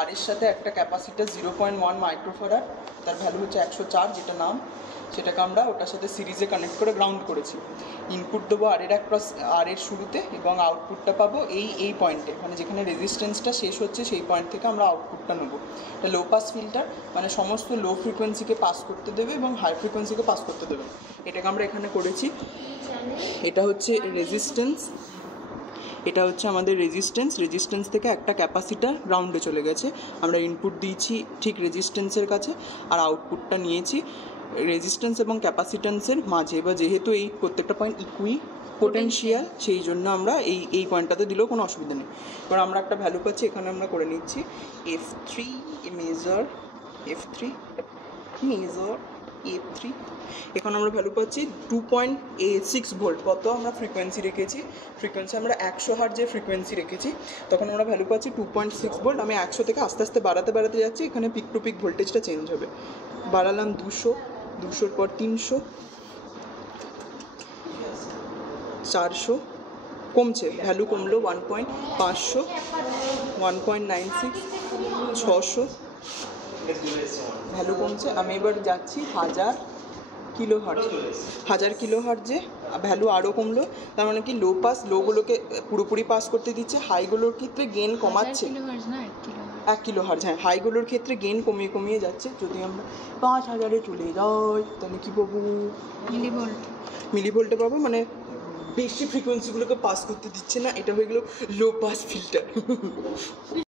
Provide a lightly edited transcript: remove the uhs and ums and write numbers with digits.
আর এর সাথে একটা ক্যাপাসিটার 0.1 মাইক্রোফ্যারাড, তার ভ্যালু হচ্ছে 104, যেটা নাম, সেটাকে আমরা ওটার সাথে সিরিজে কানেক্ট করে গ্রাউন্ড করেছি। ইনপুট দেবো আর এর শুরুতে এবং আউটপুটটা পাবো এই পয়েন্টে, মানে যেখানে রেজিস্ট্যান্সটা শেষ হচ্ছে সেই পয়েন্ট থেকে আমরা আউটপুটটা নেবো। এটা লো পাস ফিল্টার, মানে সমস্ত লো ফ্রিকোয়েন্সিকে পাস করতে দেবে এবং হাই ফ্রিকোয়েন্সিকে পাস করতে দেবে। এটাকে আমরা এখানে করেছি। এটা হচ্ছে রেজিস্ট্যান্স, এটা হচ্ছে আমাদের রেজিস্ট্যান্স থেকে একটা ক্যাপাসিটার গ্রাউন্ডে চলে গেছে। আমরা ইনপুট দিয়েছি ঠিক রেজিস্ট্যান্সের কাছে আর আউটপুটটা নিয়েছি রেজিস্ট্যান্স এবং ক্যাপাসিট্যান্সের মাঝে। বা যেহেতু এই প্রত্যেকটা পয়েন্ট ইকুই পোটেনশিয়াল, সেই জন্য আমরা এই পয়েন্টটাতে দিলেও কোনো অসুবিধা নেই। এবার আমরা একটা ভ্যালু পাচ্ছি, এখানে আমরা করে নিচ্ছি F3 মেজার, F3 এখানে আমরা ভ্যালু পাচ্ছি 2.6 ভোল্ট। কত আমরা ফ্রিকোয়েন্সি রেখেছি, ফ্রিকোয়েন্সি আমরা 100 হার্টজের ফ্রিকোয়েন্সি রেখেছি, তখন আমরা ভ্যালু পাচ্ছি 2.6 ভোল্ট। আমি 100 থেকে আস্তে আস্তে বাড়াতে যাচ্ছি, এখানে পিক টু পিক ভোল্টেজটা চেঞ্জ হবে। বাড়ালাম 200, পর 300, 400, কমছে, ভ্যালু কমলো 500, 1.96, 600, ভ্যালু কমছে। আমি এবার যাচ্ছি 1000 কিলোহার্টজে, ভ্যালু আরও কমলো। তার মানে কি লোগুলোকে পুরোপুরি পাস করতে দিচ্ছে, হাইগুলোর ক্ষেত্রে গেন কমাচ্ছে। 1 কিলোহার্টজ, হ্যাঁ, হাইগুলোর ক্ষেত্রে গেন কমিয়ে যাচ্ছে। যদি আমরা 5000-এ চলে যাই তাহলে কী পাবো, মিলিভোল্টে পাবো, মানে বেশি ফ্রিকোয়েন্সিগুলোকে পাস করতে দিচ্ছে না। এটা হয়ে গেলো লো পাস ফিল্টার।